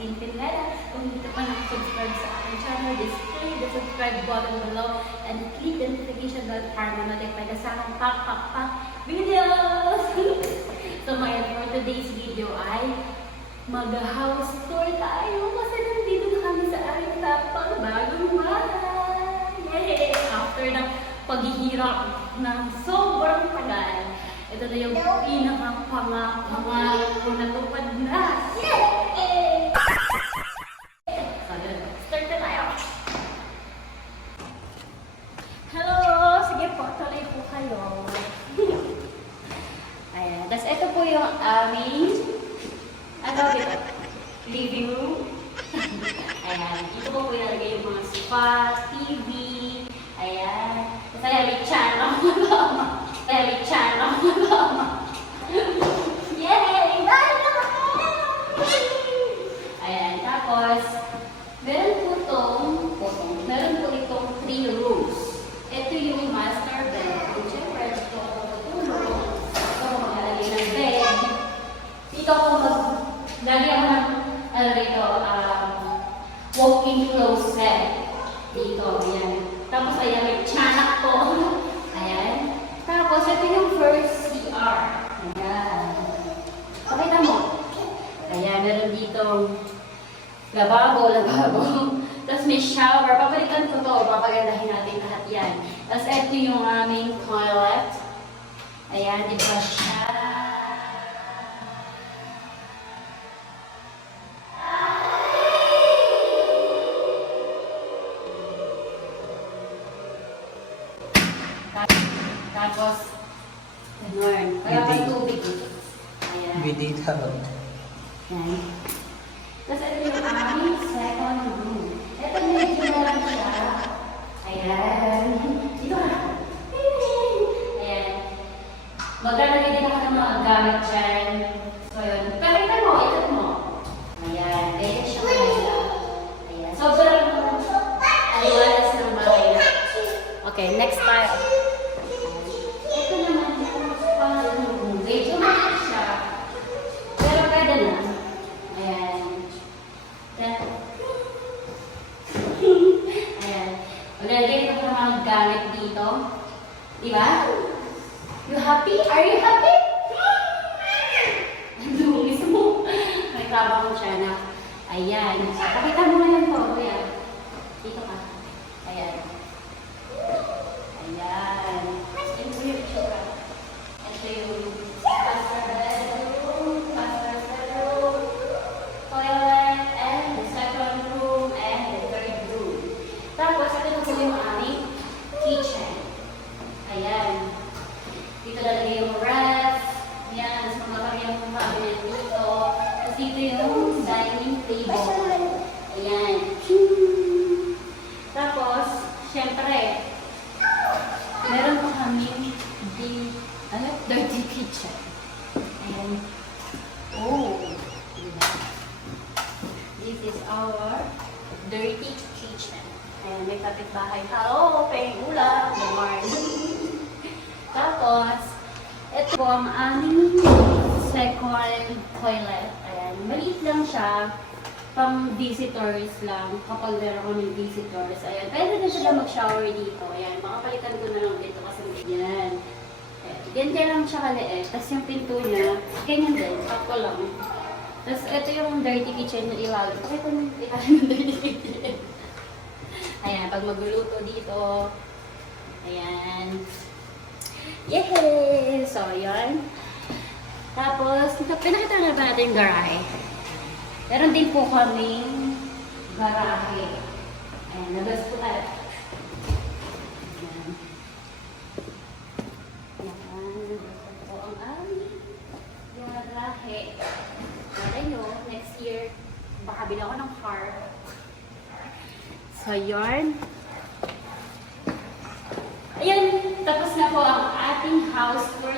aking pinela. Kung hindi ka pa nakasubscribe sa aking channel, just click the subscribe button below and click the notification bell para ma-notify ka sa aking pak videos! So ngayon, for today's video ay mag-house tour tayo kasi nandito na kami sa aming tapang bagong bahay! Yay! After ng paghihirap ng sobrang tagal, ito na yung pinakapangarap ko natupad na! Yay! So yun, start na tayo! Hello! Sige po, tuloy po kayo. Ayan. Tapos ito po yung aming living room. Ayan. Ito po ilagay yung mga sofa, TV. Ayan. Tapos ayan, may charang malama. Ayan, may charang malama. Yay! Ayan. Tapos, meron po itong 3 rooms. Ito yung master bedroom. Siyempre, ito ako matutulog. Ito ako maglalagay ng bed. Dito ako lagyan ako ng walk-in closet. Dito, ayan. Tapos, ayan, may tiyanak po. Ayan. Tapos, ito yung first CR. Ayan. Pakita mo. Ayan, meron dito lababo. Tapos may shower. Papalitan ko to. Papagandahin natin lahat yan. Tapos ito yung aming toilet. Ayan, di ba siya? Tapos, ganun. Kaya pa tubig. Ayan. Bidet daw. Ayan. Tapos ito yung aming second room. Ito medyo na lang siya. Ayan. Dito ka na. Ayan. Maglalagay din ako ng mga gamit dyan. So yun. Pakita mo, ikot mo. Ayan. Pwede siya kanila. Ayan. Sobrang aliwalas ng bahay na. Okay, next tayo. Ito naman yung pang room. Medyo mahal siya. Pero pwede na. Ayan. Ayan. Maglalagay ko ng mga gamit dito. Diba? You happy? Are you happy? Ang dungis mo. May trabaho siya na. Ayan. Pakita mo ngayon po. Ayan. Dito ka. Ayan. Ayan. Ito yung itsura. Ito yung master bedroom, toilet, and the second room, and the third room. Tapos, ito na po yung aming kitchen. Ayan. Dito lalagay yung ref. Ayan. Tapos maglagay yung cabinet dito. Tapos dito yung dining table. Ayan. Tapos, syempre, meron pa kaming dirty kitchen. Ayan. Oh. Diba? This is our dirty kitchen. Ayan, may kapitbahay. Hello, paying ulam. Good morning. Tapos, ito po ang aming second toilet. Ayan, maliit lang siya. Pang visitors lang. Kapag meron kaming visitors. Ayan, pwede na sila mag-shower dito. Ayan, makapalitan ko na lang dito kasi yan. Ganyan lang siya kaliit. Tapos yung pinto niya, ganyan din. Sakto lang. Tapos ito yung dirty kitchen na iwag. Ito yung dirty kitchen. Ayan, pag magluluto dito. Ayan. Yay! So, yun. Tapos, pinakita na ba natin yung garahe? Meron din po kaming garahe. Ayan, nabas po tayo. Ayan. Ayan, nabas po ang aming garahe. Alam nyo, next year, baka bilang ko ng car. So, yun. Ayan, tapos na po ang ating house tour